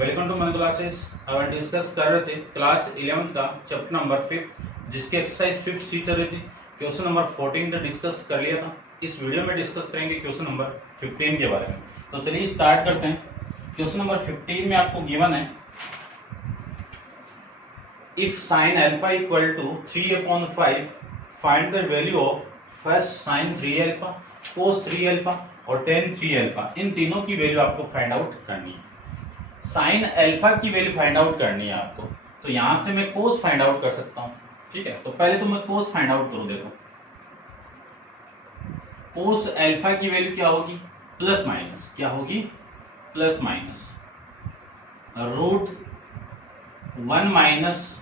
Welcome to my classes. अब हम discuss कर रहे थे क्लास 11 का चैप्टर नंबर 5 जिसकी एक्सरसाइज 5 सी चल रही थी। क्वेश्चन नंबर 14 तक डिस्कस कर लिया था। इस वीडियो में डिस्कस करेंगे क्वेश्चन नंबर 15 के बारे में। तो चलिए स्टार्ट करते हैं। क्वेश्चन नंबर 15 में आपको गिवन है if sine alpha equal to 3/5 find the value of first sine 3 alpha, cos 3 alpha और टेन 3 अल्फा। इन तीनों की वैल्यू आपको फाइंड आउट करनी है। साइन अल्फा की वैल्यू फाइंड आउट करनी है आपको, तो यहां से मैं कोस फाइंड आउट कर सकता हूं। ठीक है, तो पहले तो मैं कोस फाइंड आउट करूं। देखो कोस अल्फा की वैल्यू क्या होगी, प्लस माइनस, क्या होगी, plus minus √1 minus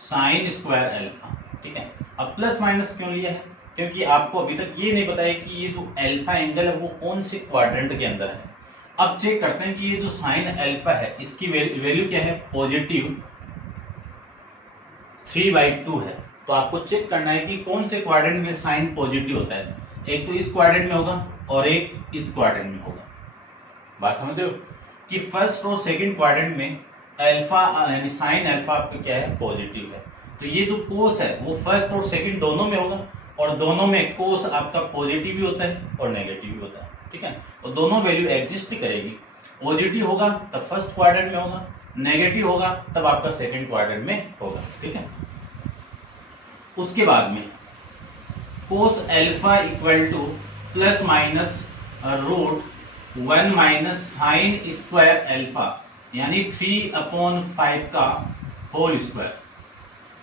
sine square alpha. ठीक है, अब प्लस माइनस क्यों लिया है, क्योंकि आपको अभी तक ये नहीं बताया कि ये जो अल्फा एंगल है वो कौन से क्वाड्रेंट के अंदर है। अब चेक करते हैं कि ये जो साइन अल्फा है इसकी वैल्यू क्या है, पॉजिटिव 3/2 है। तो आपको चेक करना है कि कौन से क्वाड्रेंट में साइन पॉजिटिव होता है। एक तो इस क्वाड्रेंट में होगा और एक इस क्वाड्रेंट में होगा। बात समझ रहे हो कि फर्स्ट और सेकंड क्वाड्रेंट में अल्फा यानी साइन अल्फा आपका क्या है, पॉजिटिव है। तो ये जो कोस है वो फर्स्ट और सेकंड दोनों में होगा, और दोनों में कोस आपका पॉजिटिव भी होता है और नेगेटिव भी होता है। ठीक है, तो दोनों वैल्यू एग्जिस्ट करेगी। पॉजिटिव होगा तब फर्स्ट क्वाड्रेंट में होगा, नेगेटिव होगा तब आपका सेकंड क्वाड्रेंट में होगा। ठीक है, उसके बाद में cos alpha equal to plus minus √1 minus sine square alpha यानी 3/5 का whole square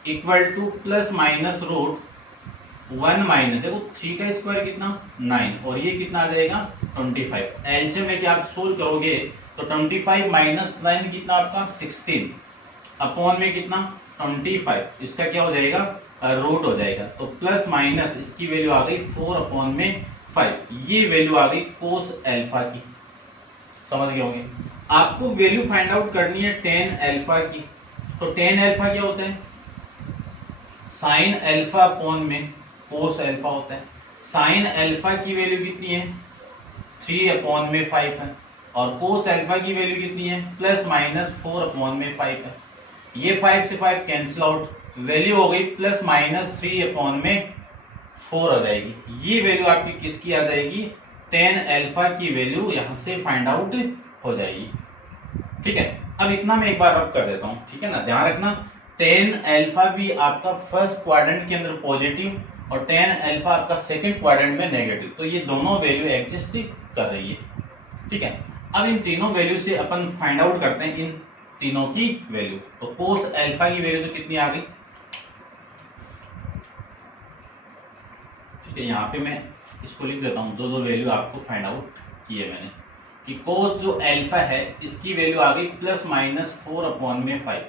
equal to plus minus √1 minus, देखो 3 का स्क्वायर कितना 9 और ये कितना आ जाएगा 25। एलसीएम में क्या आप सोल्व करोगे तो 25 माइनस 9 कितना आपका 16 अपॉन में कितना 25, इसका क्या हो जाएगा रूट हो जाएगा। तो प्लस माइनस इसकी वैल्यू आ गई 4/5। ये वैल्यू आ गई कोस अल्फा की। समझ गए होंगे। आपको वैल्यू फाइंड आउट करनी है टेन अल्फा की। तो टेन अल्फा क्या होता है, साइन अल्फा अपॉन में कोस अल्फा होता है। साइन अल्फा की वैल्यू कितनी है 3/5 है, और कोस अल्फा की वैल्यू कितनी है प्लस माइनस 4/5 है। ये 5 से 5 कैंसिल आउट, वैल्यू हो गई प्लस माइनस 3/4 हो जाएगी। ये वैल्यू आपकी किसकी आ जाएगी, टेन अल्फा की वैल्यू यहां से फाइंड आउट हो जाएगी। ठीक है, अब इतना मैं एक बार रब कर देता हूं। ठीक है ना, ध्यान रखना टेन अल्फा भी आपका फर्स्ट क्वाड्रेंट के अंदर पॉजिटिव और टेन अल्फा आपका सेकंड क्वाड्रेंट में नेगेटिव, तो ये दोनों वैल्यू एग्जिस्ट कर रही है। ठीक है, अब इन तीनों वैल्यू से अपन फाइंड आउट करते हैं इन तीनों की वैल्यू। तो कोस अल्फा की वैल्यू तो कितनी आ गई, ठीक है, यहाँ पे मैं इसको लिख देता हूं, दो वैल्यू आपको फाइंड आउट की है मैंने, कि कोस जो अल्फा है इसकी वैल्यू आ गई प्लस माइनस 4/5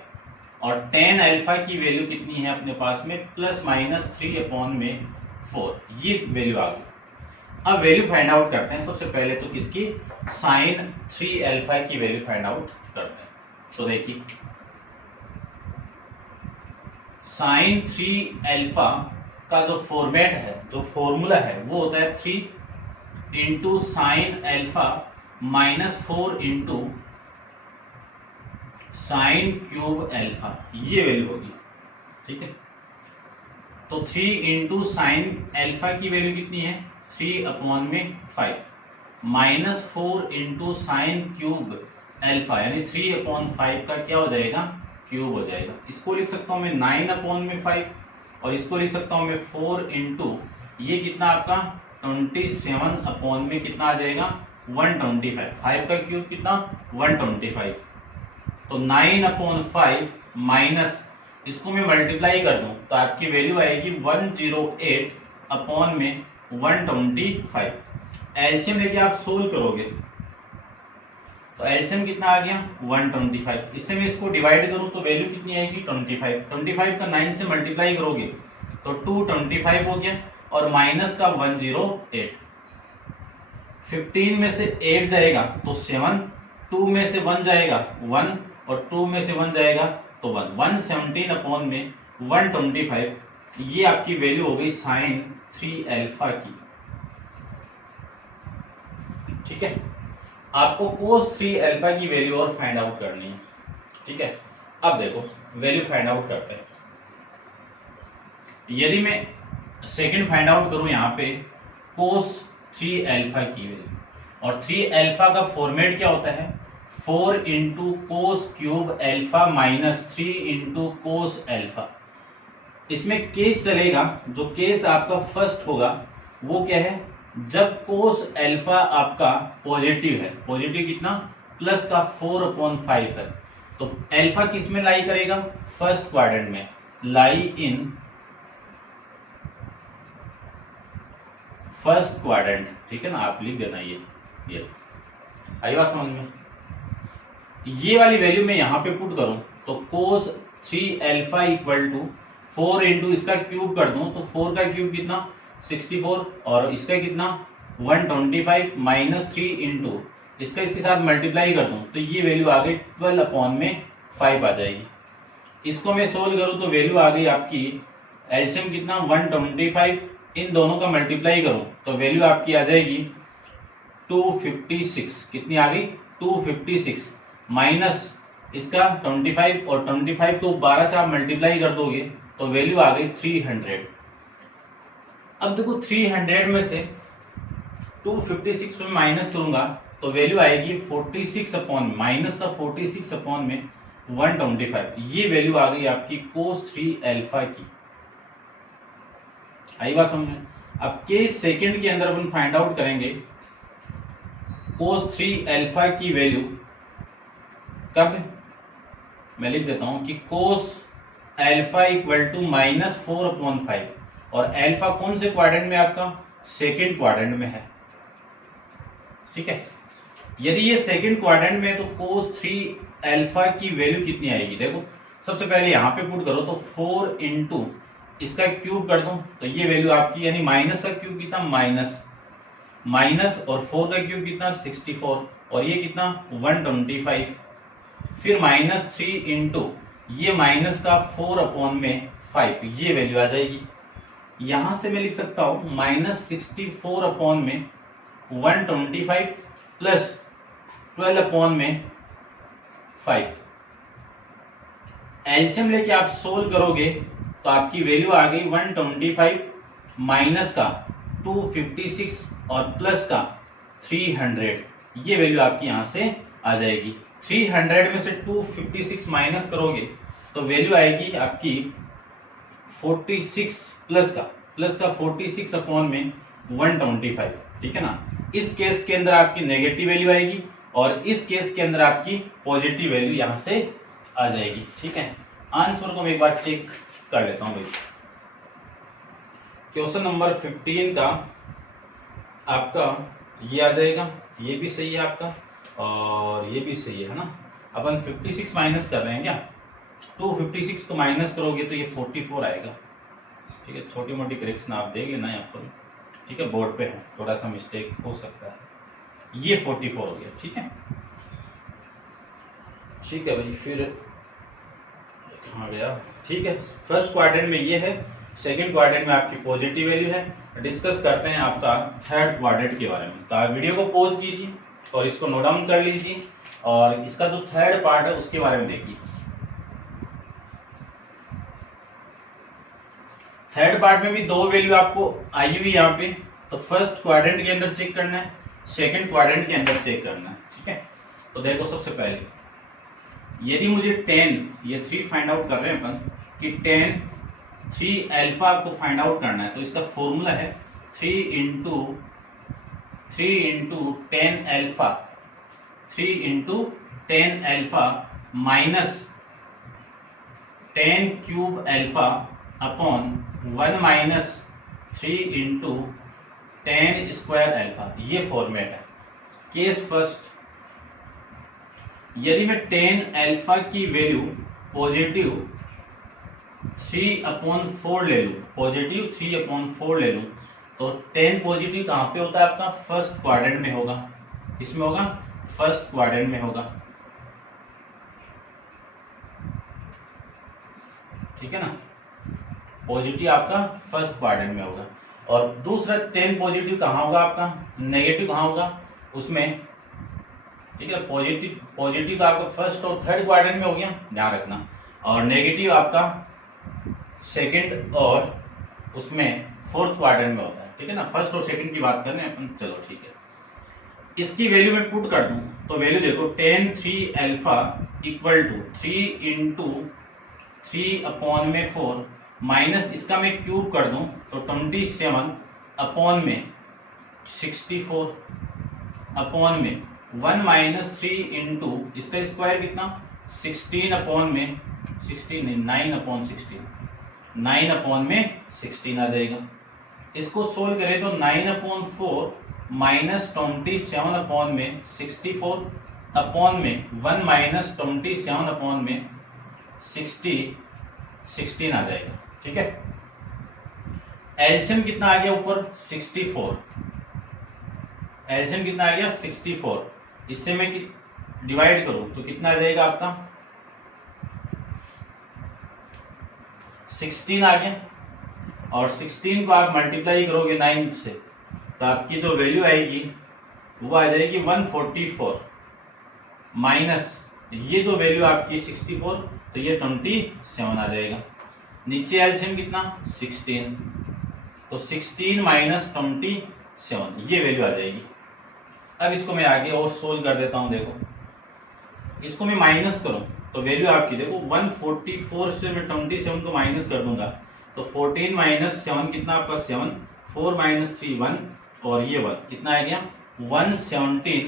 और टेन अल्फा की वैल्यू कितनी है अपने पास में प्लस माइनस 3/4। ये वैल्यू आ गई। अब वैल्यू फाइंड आउट करते हैं। सबसे पहले तो किसकी, साइन 3 अल्फा की वैल्यू फाइंड आउट करते हैं। तो देखिए साइन 3 अल्फा का जो फॉर्मेट है, जो फॉर्मूला है वो होता है 3 into sine alpha minus 4 into sine cube alpha, ये वैल्यू होगी। ठीक है, तो 3 इंटू साइन अल्फा की वैल्यू कितनी है 3/5 minus 4 into sine cube alpha यानी 3/5 का क्या हो जाएगा, क्यूब हो जाएगा। इसको लिख सकता हूं मैं 9/5 और इसको लिख सकता हूं मैं 4 इंटू ये कितना आपका 27 में कितना आ जाएगा 125। 5 का क्यूब कितना 125, तो 9/5 माइनस इसको मैं मल्टीप्लाई कर दूं तो आपकी वैल्यू आएगी 108 में 125। एलसीएम लेके आप सोल्व करोगे तो एलसीएम कितना आ गया 125। इससे मैं इसको डिवाइड करूं तो वैल्यू कितनी आएगी 25। 25 का 9 से मल्टीप्लाई करोगे तो 225 हो गया, और माइनस का 108। 15 में से 8 जाएगा तो 7, 2 में से 1 जाएगा 1 और 2 में से 1 जाएगा तो 1, 117 में 125। ये आपकी वैल्यू हो गई साइन 3 अल्फा की। ठीक है, आपको cos 3 अल्फा की वैल्यू और फाइंड आउट करनी है, ठीक है। अब देखो वैल्यू फाइंड आउट करते हैं। यदि मैं सेकंड फाइंड आउट करूं यहाँ पे cos 3 अल्फा की वैल्यू, और 3 अल्फा का फॉर्मेट क्या होता है, 4 into cos cube alpha minus 3 into cos alpha. इसमें केस चलेगा, जो केस आपका फर्स्ट होगा वो क्या है, जब कोस अल्फा आपका पॉजिटिव है, पॉजिटिव कितना, प्लस का 4/5 है, तो अल्फा किस में लाई करेगा, फर्स्ट क्वाड्रेंट में, लाई इन फर्स्ट क्वाड्रेंट, ठीक है ना। आप लिख देना ये आई बात समझ में। ये वाली वैल्यू मैं यहां पे पुट करूं तो cos 3 alpha equal to 4 into इसका क्यूब कर दूं तो 4 का क्यूब कितना 64 और इसका कितना 125 माइनस 3 इंटू इसका इसके साथ मल्टीप्लाई कर दूं तो ये वैल्यू आ गई 12/5 आ जाएगी। इसको मैं सोल्व करूं तो वैल्यू आ गई आपकी, एलसीएम कितना 125, इन दोनों का मल्टीप्लाई करूं तो वैल्यू आपकी आ जाएगी 256। कितनी आ गई 256 माइनस इसका 25 और 25 को 12 से आप मल्टीप्लाई कर दोगे तो वैल्यू आ गई 300। अब देखो 300 में से 256 में माइनस करूंगा तो वैल्यू आएगी 46 अपॉन माइनस का 46 अपॉन में 125। ये वैल्यू आ गई आपकी cos 3 अल्फा की। आई बात समझ में। अब केस सेकंड के अंदर अपन फाइंड आउट करेंगे cos 3 अल्फा की वैल्यू कब, मैं लिख देता हूं कि cos अल्फा इक्वल टू -4/5 और अल्फा कौन से क्वाड्रेंट में आपका, सेकंड क्वाड्रेंट में है, ठीक है। यदि ये सेकंड क्वाड्रेंट में तो cos 3 अल्फा की वैल्यू कितनी आएगी, देखो सबसे पहले यहां पे पुट करो तो 4 इंटू इसका क्यूब कर दो तो ये वैल्यू आपकी, यानी माइनस का क्यूब कितना माइनस और 4 का क्यूब कितना 64 और ये कितना 125, फिर -3 इंटू ये माइनस का 4/5, ये वैल्यू आ जाएगी। यहां से मैं लिख सकता हूं -64/125 प्लस 12/5। एलसीएम लेके आप सोल्व करोगे तो आपकी वैल्यू आ गई 125 माइनस का 256 और प्लस का 300, ये वैल्यू आपकी यहां से आ जाएगी। 300 में से 256 माइनस करोगे तो वैल्यू आएगी आपकी 46 प्लस का 46 अपॉन में 125, ठीक है ना। इस केस के अंदर आपकी नेगेटिव वैल्यू आएगी और इस केस के अंदर आपकी पॉजिटिव वैल्यू यहां से आ जाएगी, ठीक है। आंसर को मैं एक बार चेक कर लेता हूं भाई। क्वेश्चन नंबर 15 का आपका ये आ जाएगा, ये भी सही है आपका और ये भी सही है ना। अपन 56 माइनस कर रहे हैं क्या, 256 को माइनस करोगे तो ये 44 आएगा, ठीक है। छोटी मोटी करेक्शन आप देंगे ना यहाँ पर, ठीक है, बोर्ड पे है, थोड़ा सा मिस्टेक हो सकता है। ये 44 हो गया, ठीक है, ठीक है भाई। फिर कहाँ गया, ठीक है। फर्स्ट क्वाड्रेंट में ये है, सेकंड क्वाड्रेंट में आपकी पॉजिटिव वैल्यू है। डिस्कस करते हैं आपका थर्ड क्वाड्रेंट के बारे में। तो आप वीडियो को पॉज कीजिए और इसको नोट डाउन कर लीजिए और इसका जो थर्ड पार्ट है उसके बारे में देखिए। थर्ड पार्ट में भी दो वैल्यू आपको आई हुई यहाँ पे, तो फर्स्ट क्वाड्रेंट के अंदर चेक करना है, सेकंड क्वाड्रेंट के अंदर चेक करना है, ठीक है। तो देखो सबसे पहले यदि मुझे 10, ये 3 फाइंड आउट कर रहे हैं अपन कि 10 3 अल्फा आपको फाइंड आउट करना है, तो इसका फॉर्मूला है 3 into 10 alpha, 3 into 10 alpha minus 10 cube alpha upon 1 minus 3 into 10 square alpha, ये फॉर्मेट है। केस फर्स्ट, यदि मैं 10 अल्फा की वैल्यू पॉजिटिव 3/4 ले लूं, पॉजिटिव 3/4 ले लूं, तो 10 पॉजिटिव कहां पे होता है आपका, फर्स्ट क्वाड्रेंट में होगा। इसमें होगा फर्स्ट क्वाड्रेंट में होगा, ठीक है ना। पॉजिटिव आपका फर्स्ट क्वाड्रेंट में होगा। और दूसरा 10 पॉजिटिव कहां होगा आपका, नेगेटिव कहां होगा, उसमें ठीक है। पॉजिटिव पॉजिटिव तो आपका फर्स्ट और थर्ड क्वाड्रेंट में हो गया, ध्यान रखना, और नेगेटिव आपका सेकंड और उसमें फोर्थ क्वाड्रेंट में होता है, ठीक है ना। फर्स्ट और सेकंड की बात करने अपन, चलो ठीक है। इसकी वैल्यू में पुट कर दूं तो वैल्यू देखो tan 3 alpha equal to 3 into 3/4 minus इसका मैं क्यूब कर दूं तो 27 अपॉन में 64 अपॉन में 1 माइनस 3 इंटू इसका स्क्वायर कितना 16 अपॉन में 16 नहीं 9 में 16 आ जाएगा। इसको सोल्व करें तो 9/4 माइनस 27 अपॉन में 64 अपॉन में 1 माइनस 27 अपॉन में 16 आ जाएगा, ठीक है। एलसीएम कितना आ गया ऊपर 64, एलसीएम कितना आ गया 64, इससे मैं डिवाइड करूं तो कितना आ जाएगा आपका 16 आ गया, और 16 को आप मल्टीप्लाई करोगे 9 से तो आपकी जो वैल्यू आएगी वो आ जाएगी 144 माइनस ये जो वैल्यू आपकी 64 तो ये 27 आ जाएगा। नीचे एलसीएम कितना 16, तो 16 माइनस 27 ये वैल्यू आ जाएगी। अब इसको मैं आगे और सोल्व कर देता हूं, देखो इसको मैं माइनस करूं तो वैल्यू आपकी देखो 144 से मैं 27 को माइनस कर दूंगा तो 14 माइनस 7 कितना आपका 7, 4 माइनस 3 1 और ये 1 कितना आ गया 117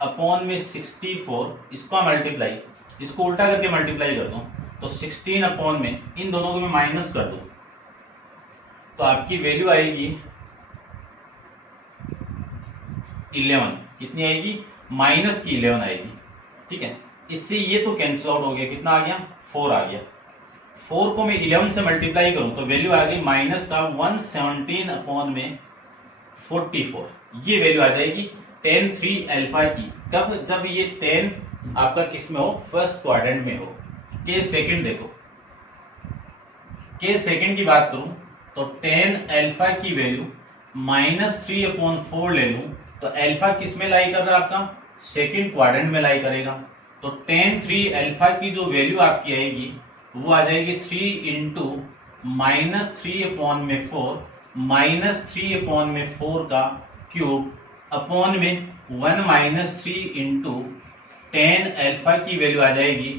अपॉन में 64, इसका मल्टीप्लाई इसको उल्टा करके मल्टीप्लाई कर दूं तो 16 अपॉन में इन दोनों को मैं माइनस कर दूं तो आपकी वैल्यू आएगी 11, कितनी आएगी माइनस की 11 आएगी, ठीक है। इससे ये तो कैंसिल आउट हो गया, कितना आ गया 4 आ गया। 4 को मैं 11 से मल्टीप्लाई करूं तो वैल्यू आ गई माइनस का 117 अपॉन में 44, ये वैल्यू आ जाएगी tan 3 अल्फा की। कब, जब ये tan आपका किस में हो फर्स्ट क्वाड्रेंट में हो। केस सेकंड देखो, केस सेकंड की बात करूं तो tan अल्फा की वैल्यू -3/4 ले लूं तो अल्फा किस में लाई कर रहा है आपका सेकंड क्वाड्रेंट में लाई करेगा, तो tan 3 अल्फा की जो वैल्यू आपकी आएगी वो आ जाएगी 3 इंटू -3/4 -3/4 का क्यूब अपॉन में 1 माइनस 3 इंटू tan अल्फा की वैल्यू आ जाएगी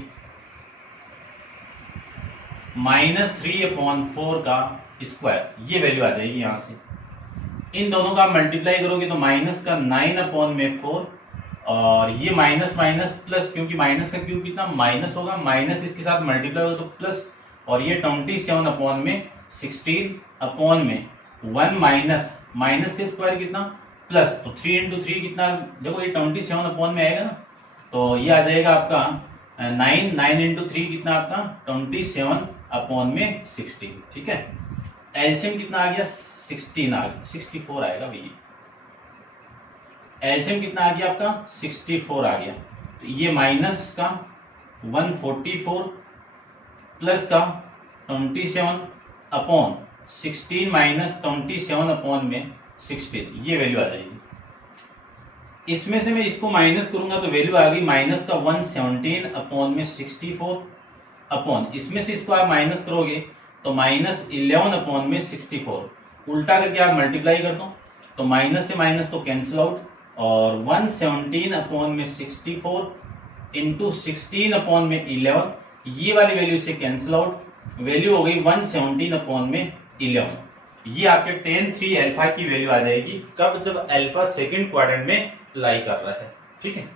-3/4 का स्क्वायर, ये वैल्यू आ जाएगी। यहां से इन दोनों का मल्टीप्लाई करोगे तो माइनस का 9/4 और ये माइनस माइनस प्लस, क्योंकि माइनस का क्यूब कितना माइनस होगा, माइनस इसके साथ मल्टीप्लाई होगा तो प्लस, और ये 27 अपॉन में 16 अपॉन में 1 माइनस माइनस के स्क्वायर कितना प्लस, तो 3 इंटू 3 कितना, देखो ये 27 अपॉन में आएगा ना तो ये आ जाएगा आपका 9 इंटू 3 कितना आपका 27 अपॉन में 16, ठीक है। एलसीएम कितना आ गया 16 आ गया, 64 आएगा भैया। एलसीएम कितना आ गया आपका 64 आ गया, तो ये माइनस का 144 प्लस का 27 अपॉन 16 माइनस 27 अपॉन में 16, ये वैल्यू आ जाएगी। इसमें से मैं इसको माइनस करूंगा तो वैल्यू आ गई माइनस का 117 अपॉन में 64 अपॉन, इसमें से इसको आप माइनस करोगे तो -11 अपॉन में 64, उल्टा करके आप मल्टीप्लाई कर दो तो माइनस से माइनस तो कैंसिल आउट, और 117 अपॉन में 64 इंटू 16 अपॉन में 11, ये वाली वैल्यू से कैंसिल आउट, वैल्यू हो गई 117 अपॉन में 11। ये आपके tan 3 अल्फा की वैल्यू आ जाएगी कब, जब अल्फा सेकंड क्वाड्रेंट में लाई कर रहा है, ठीक है।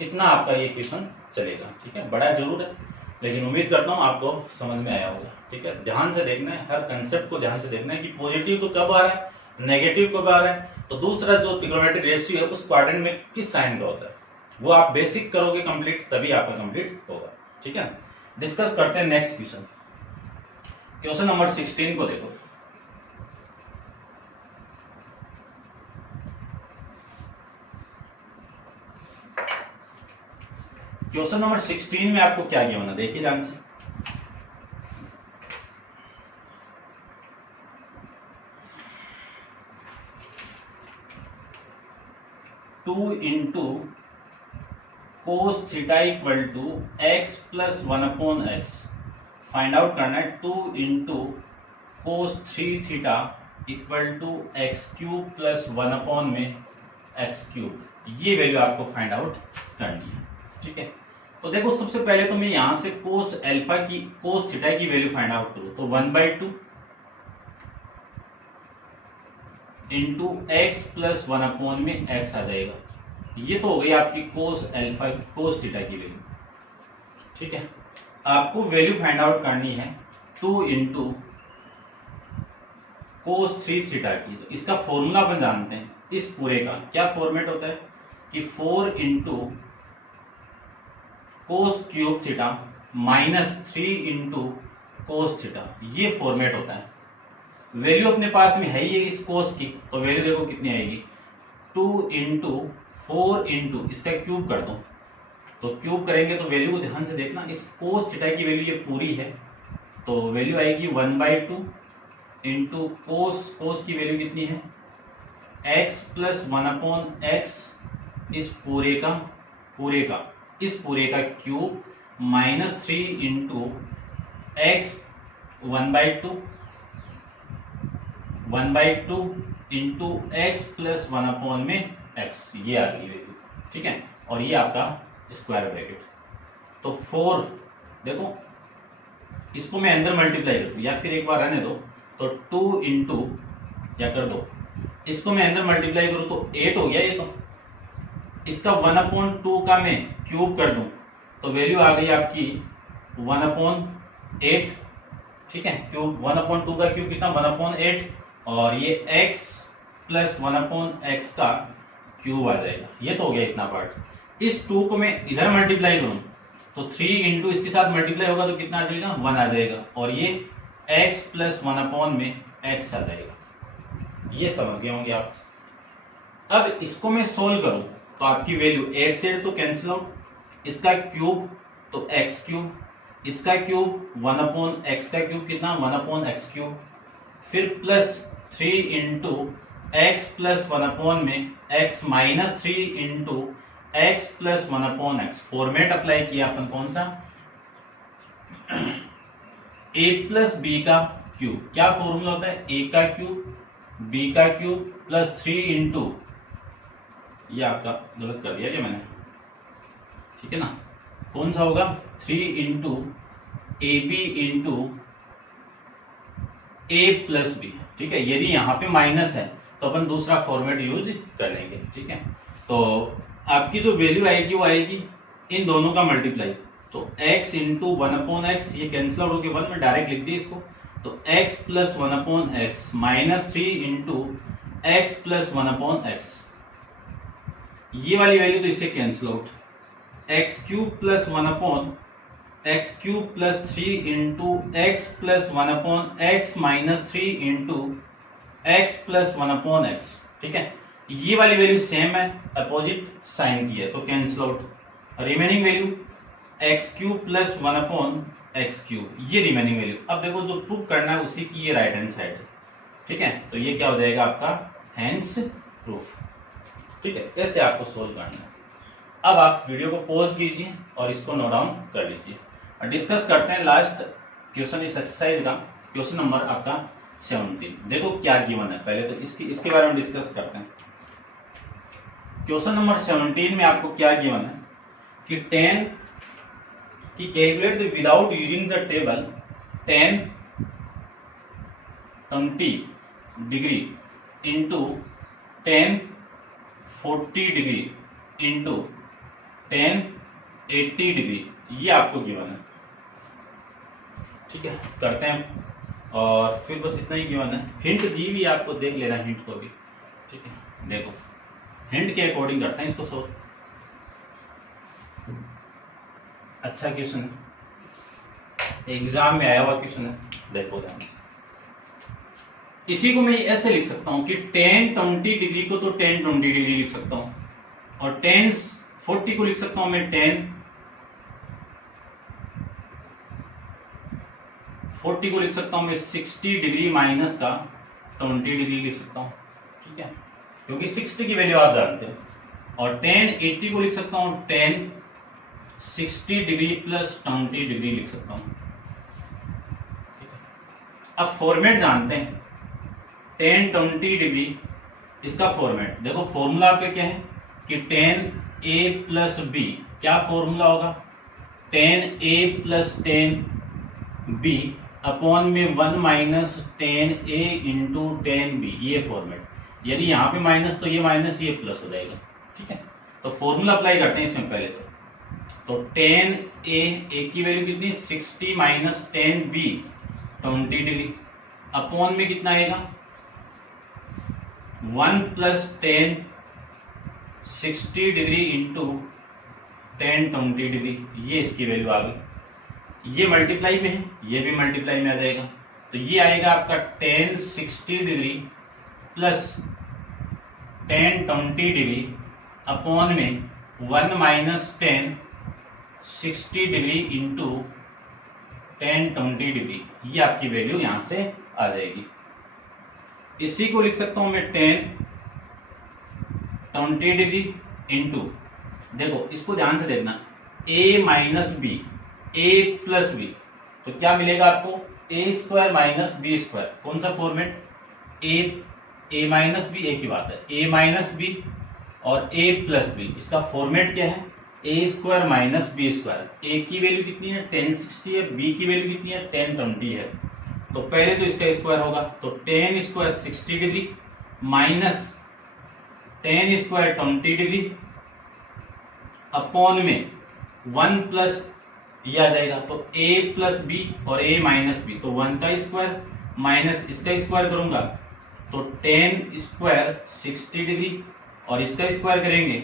इतना आपका ये क्वेश्चन चलेगा, ठीक है। बड़ा जरूर है लेकिन उम्मीद करता हूं आपको समझ में आया होगा, ठीक है। ध्यान से देखना है, हर कंसेप्ट को ध्यान से देखना है कि पॉजिटिव तो कब आ रहा है, नेगेटिव कब आ रहा है, तो दूसरा जो ट्रिग्नोमेट्रिक रेशियो है उस क्वाड्रेंट में किस साइन का होता है, वो आप बेसिक करोगे कंप्लीट तभी आपका कंप्लीट होगा, ठीक है। डिस्कस करते हैं नेक्स्ट क्वेश्चन, क्वेश्चन नंबर 16 को देखो। क्वेश्चन नंबर 16 में आपको क्या गिवन है, देखिए ध्यान से। Two into cos theta equal to x plus 1/x। Find out करना है 2 into cos 3 theta equal to x cube plus 1/x³। ये वैल्यू आपको फाइंड आउट करनी है, ठीक है। तो देखो सबसे पहले तो मैं यहां से कोस थीटा की वैल्यू फाइंड आउट करूं तो 1/2 इंटू एक्स प्लस 1/x आ जाएगा। ये तो हो गई आपकी कोस थीटा की वैल्यू, ठीक है। आपको वैल्यू फाइंड आउट करनी है 2 इंटू कोस 3 थीटा की। तो इसका फॉर्मूला अपन जानते हैं, इस पूरे का क्या फॉर्मेट होता है कि 4 into cos cube theta minus 3 into cos theta, ये फॉर्मेट होता है। वैल्यू अपने पास में है ये इस कोस की, तो वैल्यू देखो कितनी आएगी 2 इंटू 4 इंटू इसका क्यूब कर दो, तो क्यूब करेंगे तो वैल्यू को ध्यान से देखना, इस कोस थीटा की वैल्यू ये पूरी है तो वैल्यू आएगी 1/2 इंटू कोस की वैल्यू कितनी है x प्लस 1/x इस पूरे का cube minus 3 into x 1/2 into x plus 1/x, ये आ गई वैल्यू, ठीक है। और ये आपका स्क्वायर ब्रैकेट। तो 4 देखो इसको मैं अंदर मल्टीप्लाई कर दूं या फिर एक बार रहने दो, तो 2 इंटू क्या कर दो, इसको मैं अंदर मल्टीप्लाई करूं तो 8 हो गया ये। तो इसका 1/2 का मैं क्यूब कर दूं तो वैल्यू आ गई आपकी 1/8, ठीक है। क्यूब 1/2 का क्यूब कितना 1/8, और ये x प्लस 1/x का क्यूब आ जाएगा। ये तो हो गया इतना पार्ट। इस 2 को मैं इधर मल्टीप्लाई करूं तो 3 इंटू इसके साथ मल्टीप्लाई होगा तो कितना आ जाएगा 1 आ जाएगा, और ये x प्लस 1/x आ जाएगा। ये समझ गए होंगे आप। अब इसको मैं सोल्व करूं तो आपकी वैल्यू 8 से तो कैंसिल आउट, इसका क्यूब तो x³, इसका क्यूब 1/x का क्यूब कितना 1/x³, फिर plus 3 into x plus 1/x minus 3 into x plus 1/x। Format apply किया अपन कौन सा a प्लस बी का क्यूब। क्या फॉर्मूला होता है a का क्यूब b का क्यूब प्लस 3 इंटू, ये आपका गलत कर दिया क्या मैंने, ठीक है ना, कौन सा होगा 3 into ab into a plus b, ठीक है। यदि यहाँ पे माइनस है तो अपन दूसरा फॉर्मेट यूज कर लेंगे, ठीक है। तो आपकी जो वैल्यू आएगी वो आएगी इन दोनों का मल्टीप्लाई, तो x इंटू 1/x, ये कैंसिल आउट होकर 1 में डायरेक्ट लिख दिया इसको, तो x plus 1/x minus 3 into x plus 1/x, ये वाली वैल्यू तो इससे cancel out, x³ plus 1/x³ plus 3 into x plus 1/x minus 3 into x plus 1/x, ठीक है। ये वाली वैल्यू सेम है, अपोजिट साइन की है तो cancel out. Remaining value x³ plus 1/x³, ये रिमेनिंग वैल्यू। अब देखो जो प्रूव करना है उसी की ये राइट हैंड साइड है, ठीक है। तो ये क्या हो जाएगा आपका हैंस प्रूफ, ठीक है। ऐसे आपको सोल्व करना है। अब आप वीडियो को पॉज कीजिए और इसको नोट डाउन कर लीजिए और डिस्कस करते हैं लास्ट क्वेश्चन इस एक्सरसाइज का, क्वेश्चन नंबर आपका 17। देखो क्या गिवन है, पहले तो इसके बारे में डिस्कस करते हैं। क्वेश्चन नंबर 17 में आपको क्या गिवन है कि 10 की calculate without using the table 10 20 degree into 10 40 degree into 10 80 degree, ये आपको गिवन है, ठीक है। करते हैं और फिर बस इतना ही गिवन है। हिंट दी भी आपको, देख लेना हिंट को भी, ठीक है। देखो हिंट के अकॉर्डिंग करते हैं इसको सोल्व। अच्छा क्वेश्चन है, एग्जाम में आया हुआ क्वेश्चन है, देखो ध्यान। इसी को मैं ऐसे लिख सकता हूं कि 10 20 डिग्री को तो 10 20 डिग्री लिख सकता हूं, और 10 40 को लिख सकता हूं मैं 10 40 को लिख सकता हूं मैं 60 डिग्री माइनस का 20 डिग्री लिख सकता हूं, ठीक है, क्योंकि 60 की वैल्यू आप जानते हैं। और 10 80 को लिख सकता हूं 10 60 डिग्री प्लस 20 डिग्री लिख सकता हूं। अब फॉर्मेट जानते हैं, tan 20 डिग्री इसका फॉर्मेट देखो, फॉर्मूला आपका क्या है कि tan a प्लस बी, क्या फॉर्मूला होगा, tan a plus tan b upon में 1 minus tan a into tan b, ये फॉर्मेट। यानी यहाँ पे माइनस तो ये माइनस, ये प्लस हो जाएगा, ठीक है। तो फॉर्मूला अप्लाई करते हैं इसमें पहले तो tan a की वैल्यू कितनी 60 minus tan b 20 degree upon में कितना आएगा 1 plus tan 60 degree into tan 20 degree, ये इसकी वैल्यू आ गई। ये मल्टीप्लाई में है, ये भी मल्टीप्लाई में आ जाएगा, तो ये आएगा आपका tan 60 degree plus tan 20 degree upon में 1 minus tan 60 degree into tan 20 degree, ये आपकी वैल्यू यहां से आ जाएगी। इसी को लिख सकता हूं मैं tan 20 डिग्री इंटू, देखो इसको ध्यान से देखना, a minus b, a plus b, तो क्या मिलेगा आपको a square minus b square, कौन सा format, a minus b, a की बात है, a माइनस बी और a प्लस बी, इसका फॉर्मेट क्या है a square minus b square. a की वैल्यू कितनी है tan 60 है, b की वैल्यू कितनी है tan 20 है, तो पहले तो इसका स्क्वायर होगा, तो tan square 60 degree minus tan square 20 degree upon में 1 प्लस ये आ जाएगा, तो a प्लस बी और a माइनस बी, तो 1 का स्क्वायर माइनस इसका स्क्वायर करूंगा तो tan स्क्वायर 60 डिग्री और इसका स्क्वायर करेंगे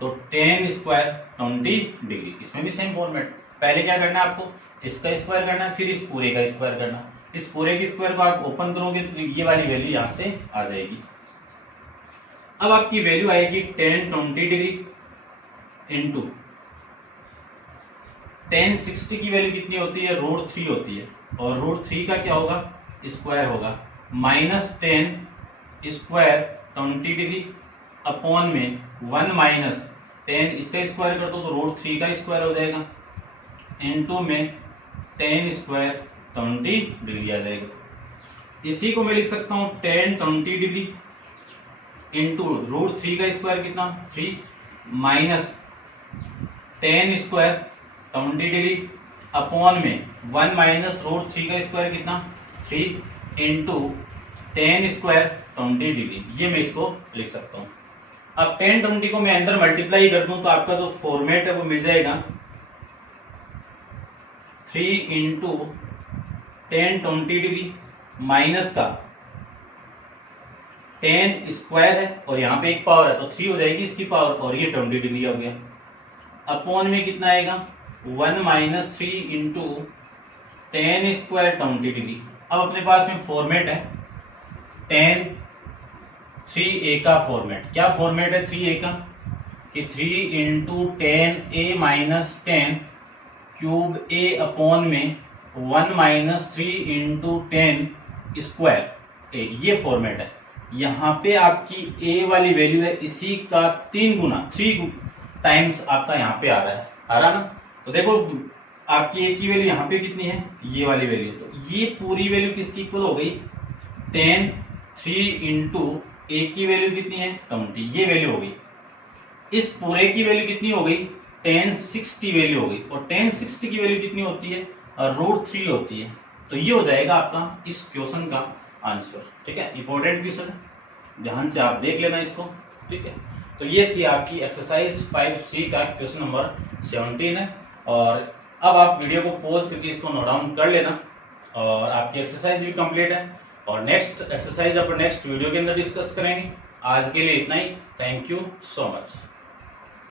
तो tan स्क्वायर 20 डिग्री। इसमें भी सेम फॉर्मेट, पहले क्या करना है आपको, इसका स्क्वायर करना, फिर इस पूरे का स्क्वायर करना। इस पूरे के स्क्वायर को आप ओपन करोगे तो ये वाली वैल्यू यहां से आ जाएगी। अब आपकी वैल्यू आएगी tan 20 डिग्री इंटू tan 60 की वैल्यू कितनी होती है √3 होती है, और √3 का क्या होगा स्क्वायर होगा minus tan square 20 degree upon में 1 माइनस tan, इसका स्क्वायर कर दो तो √3 का स्क्वायर हो जाएगा इंटू में tan स्क्वायर 20 डिग्री आ जाएगा। इसी को मैं लिख सकता हूं tan 20 डिग्री इंटू √3 का स्क्वायर कितना 3 minus tan square 20 degree upon में 1 माइनस √3 का स्क्वायर कितना 3 इंटू tan स्क्वायर 20 डिग्री, ये मैं इसको लिख सकता हूं। अब tan 20 को मैं अंदर मल्टीप्लाई कर दूं तो आपका जो फॉर्मेट है वो मिल जाएगा 3 इंटू tan 20 डिग्री माइनस का tan स्क्वायर है और यहाँ पे एक पावर है तो 3 हो जाएगी इसकी पावर, और ये 20 डिग्री हो गया, अपॉन में कितना आएगा 1 minus 3 into tan square 20 degree. अब अपने पास में फॉर्मेट है tan 3a का फॉर्मेट, क्या फॉर्मेट है 3a का कि 3 into tan a minus tan cube a upon में 1 minus 3 into tan square a, ये फॉर्मेट है। यहाँ पे आपकी a वाली वैल्यू है इसी का 3 गुना 3 टाइम्स आपका यहाँ पे आ रहा ना। तो देखो आपकी a की वैल्यू यहाँ पे कितनी है ये वाली वैल्यू, तो ये पूरी वैल्यू किसकी इक्वल हो गई tan 3 इंटू a की वैल्यू कितनी है 20, ये वैल्यू हो गई। इस पूरे की वैल्यू कितनी हो गई tan 60 वैल्यू हो गई, और tan 60 की वैल्यू कितनी होती है √3 होती है, तो ये हो जाएगा आपका इस क्वेश्चन का आंसर। ठीक है, इंपॉर्टेंट क्वेश्चन है, ध्यान से आप देख लेना इसको। ठीक है, तो ये थी आपकी एक्सरसाइज 5C का क्वेश्चन नंबर 17 है। और अब आप वीडियो को पॉज करके इसको नोट डाउन कर लेना, और आपकी एक्सरसाइज भी कंप्लीट है, और नेक्स्ट एक्सरसाइज अपन नेक्स्ट वीडियो के अंदर डिस्कस करेंगे। आज के लिए इतना ही, थैंक यू सो मच।